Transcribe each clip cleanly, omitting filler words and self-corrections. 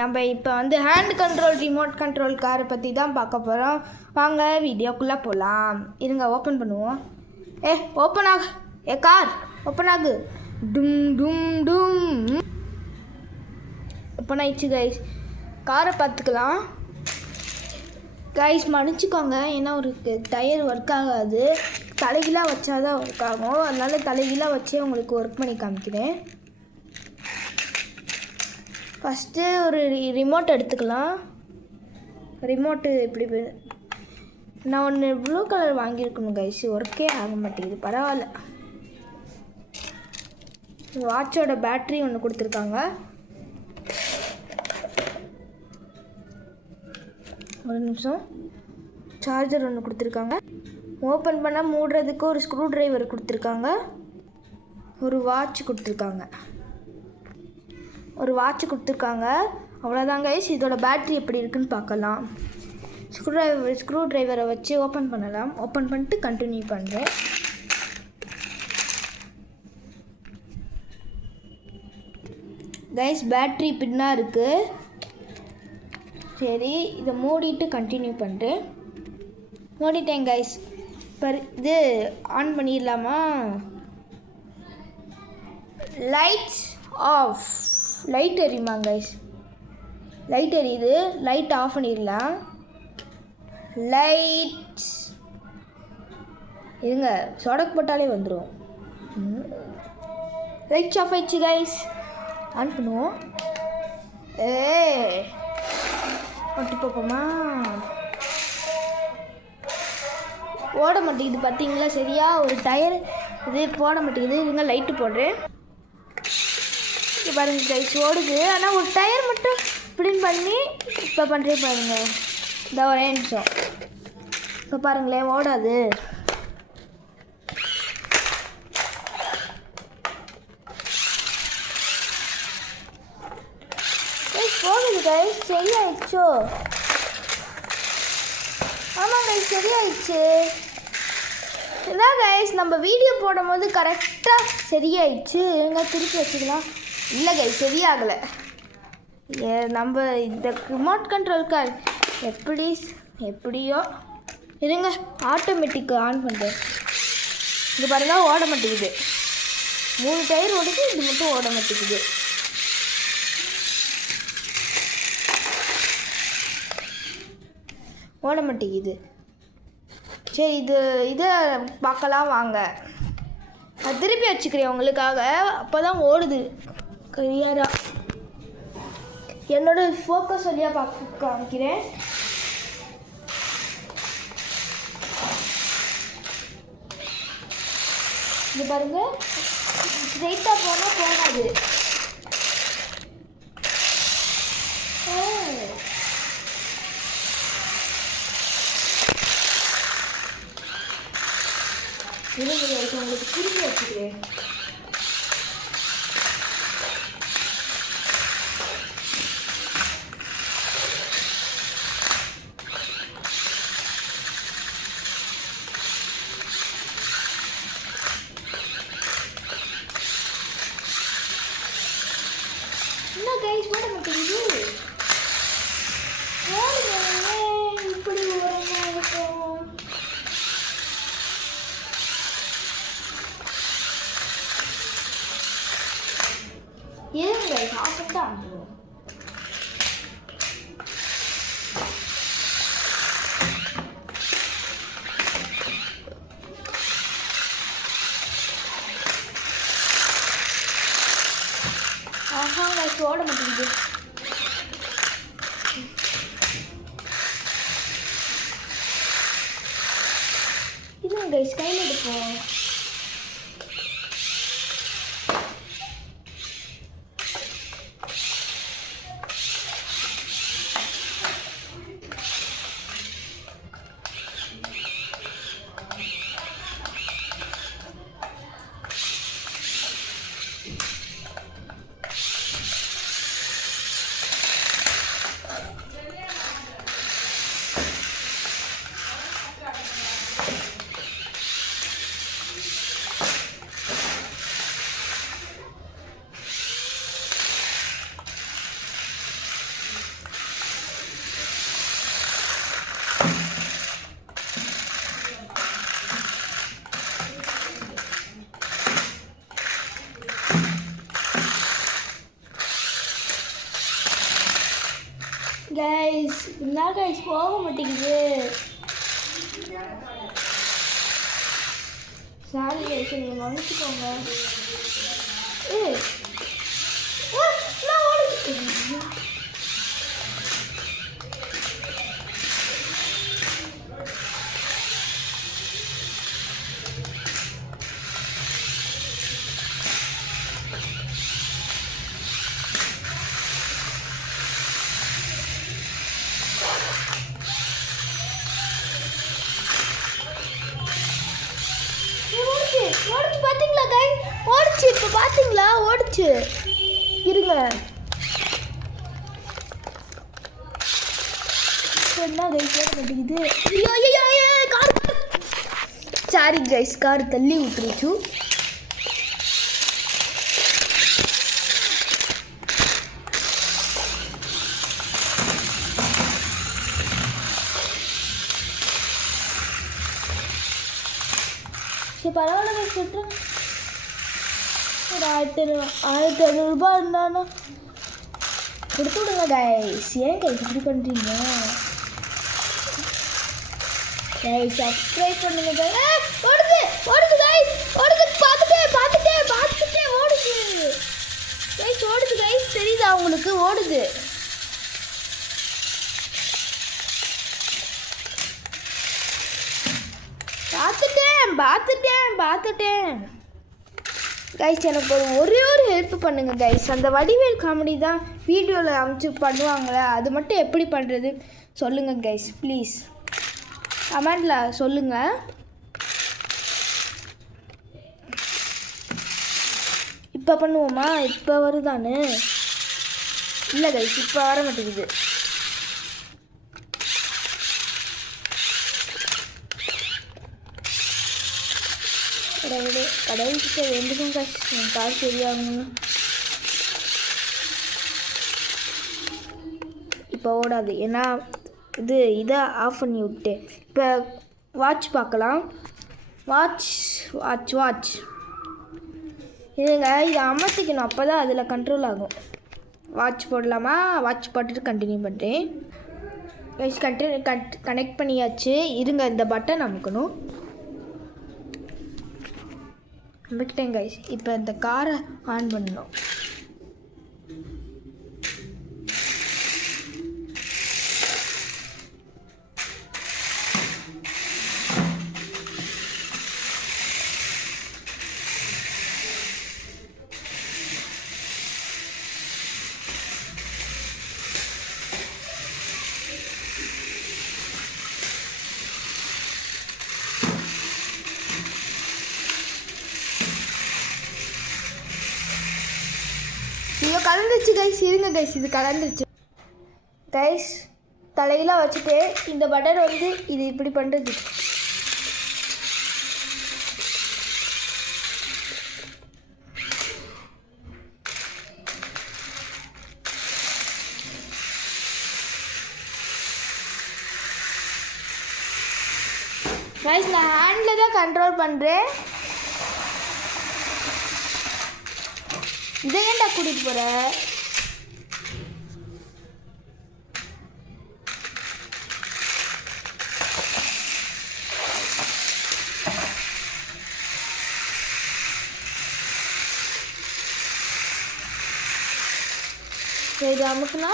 நம்ம இப்போ வந்து ஹேண்ட் கண்ட்ரோல் ரிமோட் கண்ட்ரோல் காரை பற்றி தான் பார்க்க போகிறோம். வாங்க வீடியோக்குள்ளே போகலாம். இருங்க ஓப்பன் பண்ணுவோம். ஓப்பன் ஆகு. கார் ஓப்பன் ஆகு. டும் டும் டும் ஓப்பன் ஆயிடுச்சு கைஸ். காரை பார்த்துக்கலாம். கைஸ் மன்னிச்சிக்கோங்க, ஏன்னா ஒரு டயர் ஒர்க் ஆகாது. தலைகீழாக வச்சா தான் ஒர்க் ஆகும். அதனால் தலைகீழாக வச்சே உங்களுக்கு ஒர்க் பண்ணி காமிக்கிறேன். ஃபஸ்ட்டு ஒரு ரிமோட் எடுத்துக்கலாம். ரிமோட்டு இப்படி நான் ஒன்று ப்ளூ கலர் வாங்கியிருக்கணும் கைஸ், ஒர்க்கே ஆக மாட்டேங்குது. பரவாயில்ல. வாட்சோட பேட்ரி ஒன்று கொடுத்துருக்காங்க. ஒரு நிமிஷம். சார்ஜர் ஒன்று கொடுத்துருக்காங்க. ஓப்பன் பண்ணால் மூடுறதுக்கு ஒரு ஸ்க்ரூ ட்ரைவர் கொடுத்துருக்காங்க. ஒரு வாட்ச் கொடுத்துருக்காங்க. அவ்வளோதாங்க கைஸ். இதோட பேட்ரி எப்படி இருக்குன்னு பார்க்கலாம். ஸ்க்ரூ ட்ரைவரை வச்சு ஓப்பன் பண்ணலாம். ஓப்பன் பண்ணிட்டு கண்டினியூ பண்ணுறேன். கைஸ் பேட்ரி பின்னா இருக்குது. சரி, இதை மூடிட்டு கண்டினியூ பண்ணுறேன். மூடிட்டேன் கைஸ். இது ஆன் பண்ணிடலாமா? Lights off. லைட் எரியுமா கைஸ்? லைட் எரியுது. லைட் ஆஃப் பண்ணிடலாம். லைட்ஸ் இருங்க, சொடக்கு போட்டாலே வந்துடும். லைட்ஸ் ஆஃப் ஆயிடுச்சு கைஸ். ஆன் பண்ணுவோம். ஒட்டி பார்ப்போமா? ஓட மாட்டேங்குது பார்த்தீங்களா? சரியா ஒரு டயர் இது போட மாட்டேங்குது. இதுங்க லைட்டு போடுறேன். பாருங்க கைஸ், ஓடுது. ஆனால் ஒரு டயர் மட்டும் இப்படின்னு பண்ணி இப்போ பண்ணுறே பாருங்க. இந்த ஒரே நிமிஷம். இப்போ பாருங்களேன், ஓடாது. போகுது கைஸ். சரியாயிடுச்சோ? ஆமாம் கைஸ், சரியாயிடுச்சு. இதான் கைஸ், நம்ம வீடியோ போடும் போது கரெக்டாக சரியாயிடுச்சு. எங்கே திருப்பி வச்சுக்கலாம். இல்லை கைஸ், சரியாகலை. நம்ம இந்த ரிமோட் கண்ட்ரோல் கார் எப்படியோ இருங்க. ஆட்டோமேட்டிக்கு ஆன் பண்ணுறேன். இது பாருங்கள், ஓட மாட்டேங்குது. 3 டயர் ஓடுது, இது மட்டும் ஓட மாட்டேங்குது. ஓட மாட்டேங்குது. சரி, இதை பார்க்கலாம் வாங்க. நான் திருப்பி வச்சுக்கிறேன் உங்களுக்காக. அப்போ தான் ஓடுது கிளியராக. என்னோடய ஃபோக்கஸ் வழியாக பார்க்க காமிக்கிறேன். இது பாருங்கள், ஸ்ட்ரெயிட்டாக போனால் போகாது. உங்களுக்கு திருப்பி வச்சுக்கிறேன். என்ன கைஸ், போட மாட்டேங்குது. இப்படி ஓரமா இருக்கும். ஏன் கைஸ், ஆஃப் தான் ஆகும். ஆஹா கைஸ், ஓட மாட்டேங்குது. இதுங்க கைஸ், கையில் எடுப்போம். கைஸ் என்ன கைஸ் போக மாட்டேங்குது. சாரி கைஸ் நீங்கள் கவனிச்சுக்கோங்க. நான் ஓடுது. ஓடுச்சு பார்த்தீங்களா கை? ஓடுச்சு இப்போ பார்த்தீங்களா? ஓடுச்சு. இருங்க என்ன கைஸ் ஓட மாட்டேங்குது. கார் சாரி கைஸ் கார் தள்ளி விட்டுருச்சு. சரி பரவாயில்ல கைஸ் விட்டுருங்க. ஒரு 1500 இருந்தானா கொடுத்து விடுங்க கைஸ். ஏன் கைஸ் இப்படி பண்ணுறீங்க கைஸ்? சப்ஸ்கிரைப் பண்ணுங்க கைஸ். ஓடுது ஓடுது கைஸ் ஓடுது. பார்த்துட்டே ஓடுது கைஸ். ஓடுது கைஸ் தெரியுதா உங்களுக்கு? ஓடுது. பார்த்துட்டேன் கைஸ். எனக்கு ஒரே ஒரு ஹெல்ப் பண்ணுங்கள் கைஸ். அந்த வடிவேல் காமெடி தான் வீடியோவில் அமைச்சு பண்ணுவாங்களே, அது மட்டும் எப்படி பண்ணுறது சொல்லுங்கள் கைஸ் ப்ளீஸ். கமெண்டில் சொல்லுங்கள். இப்போ பண்ணுவோமா? இப்போ வருதானு? இல்லை கைஸ் இப்போ வர மாட்டேங்குது. கடவுள்கிட்ட வேண்டுக்கும் கைஸ் என் கார் சரியாகணும்னு. இப்போ ஓடாது ஏன்னா இதை ஆஃப் பண்ணி விட்டேன். இப்போ வாட்ச் பார்க்கலாம். வாட்ச் இதுங்க இதை அமர்த்திக்கணும், அப்போ தான் அதில் கண்ட்ரோல் ஆகும். வாட்ச் போடலாமா? வாட்ச் போட்டுட்டு கண்டினியூ பண்ணுறேன் கைஸ். கனெக்ட் பண்ணியாச்சு. இருங்க இந்த பட்டன் அமுக்கணும். அமுக்கிட்டேன் கைஸ். இப்போ இந்த காரை ஆன் பண்ணணும். ஐயோ கலந்துருச்சு கைஸ். இருங்க கைஸ் இது கலந்துருச்சு கைஸ். தலையெல்லாம் வச்சுட்டு இந்த பட்டன் இது இப்படி பண்ணுறது. கைஸ் நான் ஹேண்டில் தான் கண்ட்ரோல் பண்ணுறேன். இதை ஏன்டா கூட்டிகிட்டு போகிற? இது அமுக்குனா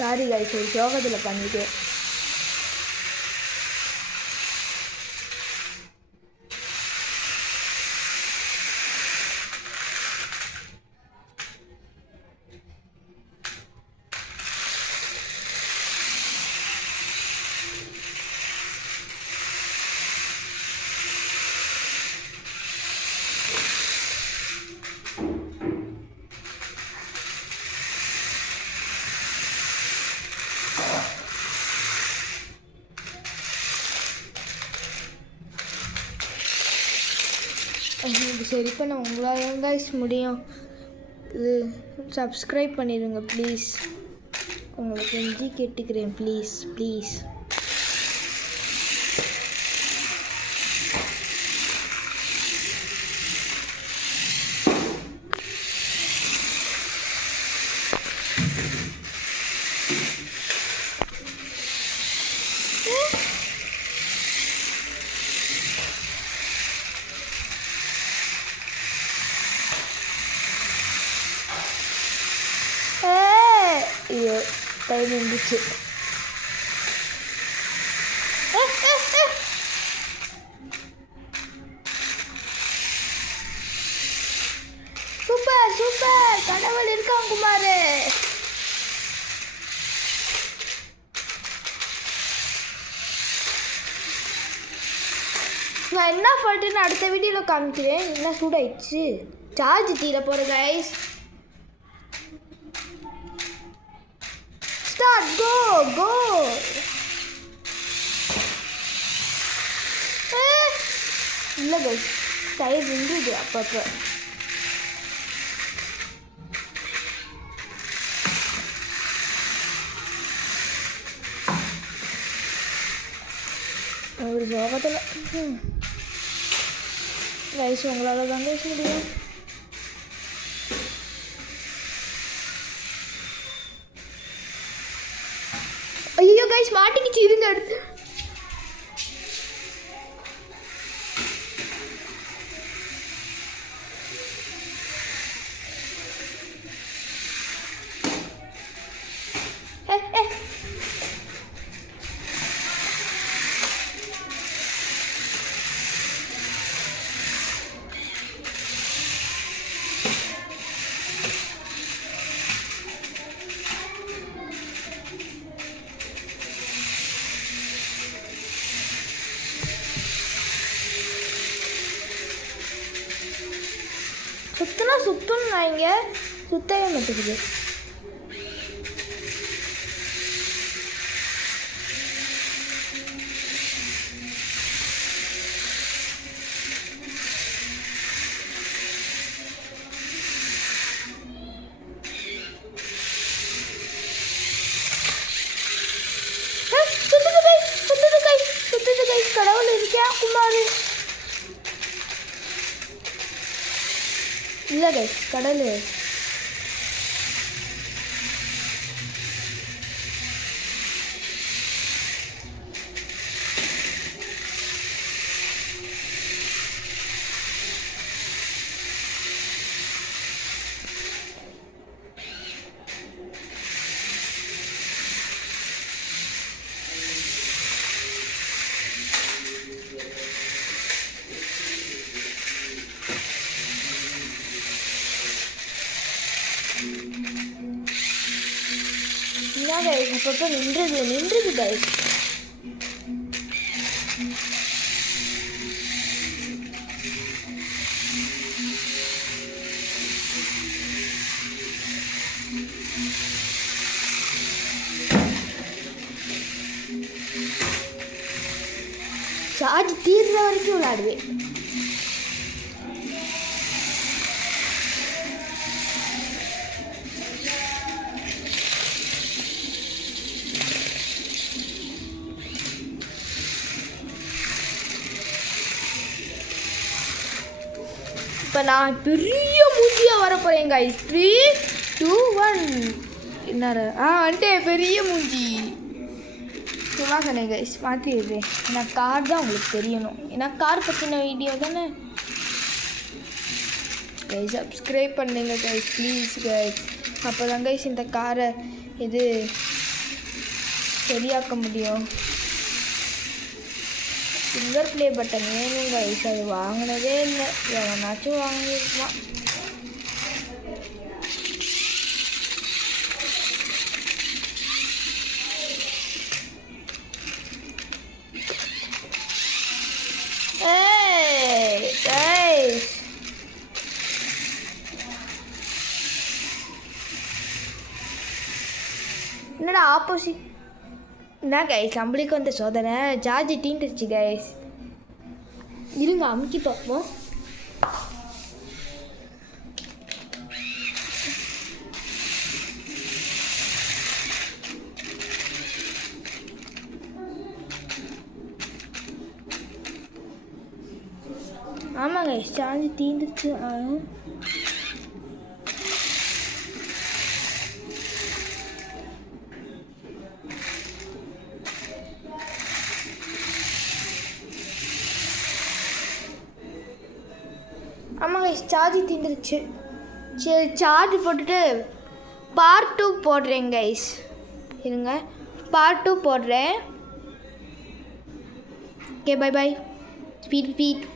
சாரி கைஸ் ஒரு ஜோகத்தில் பண்ணிட்டு. இது சரி பண்ண உங்களால் கைஸ் முடியும். இது சப்ஸ்கிரைப் பண்ணிடுங்க ப்ளீஸ். உங்களுக்கு கெஞ்சி கேட்டுக்கிறேன் ப்ளீஸ் ப்ளீஸ். ஐயோ டைம் இருந்துச்சு. சூப்பர் சூப்பர், கடவுள் இருக்கான் குமார். நான் என்ன பண்ணிட்டு அடுத்த வீடியோவில் காமிக்கிறேன். என்ன சூடாயிடுச்சு, சார்ஜ் தீர போகிற கைஸ். Start, go, go. இல்லை கைஸ், டயர் நின்றுது அப்பப்போ. ஒரு ஜோகத்தில் கைஸ் உங்களால் தான் பேச முடியும். ஐயோ கைஸ் மாட்டிக்கிச்சு, இருங்க அடுத்து. சுத்தணும் நான் இங்கே சுத்தவே மாட்டேங்குது. சுத்துது கை, கடவுள் இருக்கா குமார். இல்லை கைஸ் கடல். என்ன கைஸ் அப்பப்போ நின்றுது கைஸ். சார்ஜ் தீர்ற வரைக்கும் விளையாடுவேன். இப்போ நான் பெரிய மூஞ்சியாக வர போகிறேன் கைஸ். 3, 2, 1 என்ன வந்துட்டு பெரிய மூஞ்சி. சும்மா சொன்னேன் கைஸ், மாற்றிடுறேன். ஏன்னா கார் தான் உங்களுக்கு தெரியணும், ஏன்னா கார் பற்றின வீடியோ தானே கைஸ். சப்ஸ்கிரைப் பண்ணுங்க கைஸ் ப்ளீஸ் கைஸ். அப்போ தான் கைஸ் இந்த காரை இது சரியாக்க முடியும். ஃபிங்கர் ப்ளே பட்டன் வேணும் கைஸ், அது வாங்கினதே இல்லை. எவனாச்சும் வாங்கியிருப்பான். என்னடா ஆப்போசிட் என்ன கைஸ், நம்மளுக்கு வந்த சோதனை சார்ஜ் தீண்டுருச்சு கைஸ். இருங்க அமுக்கி பார்ப்போம். ஆமாங்க சார்ஜ் தீந்துருச்சு. ஆமாங்க சார்ஜ் தீந்துருச்சு. சரி சார்ஜ் போட்டுட்டு பார்ட் 2 போடுறேன் கைஸ். இருங்க பார்ட் 2 போடுறேன். Okay bye by. ஸ்பீட்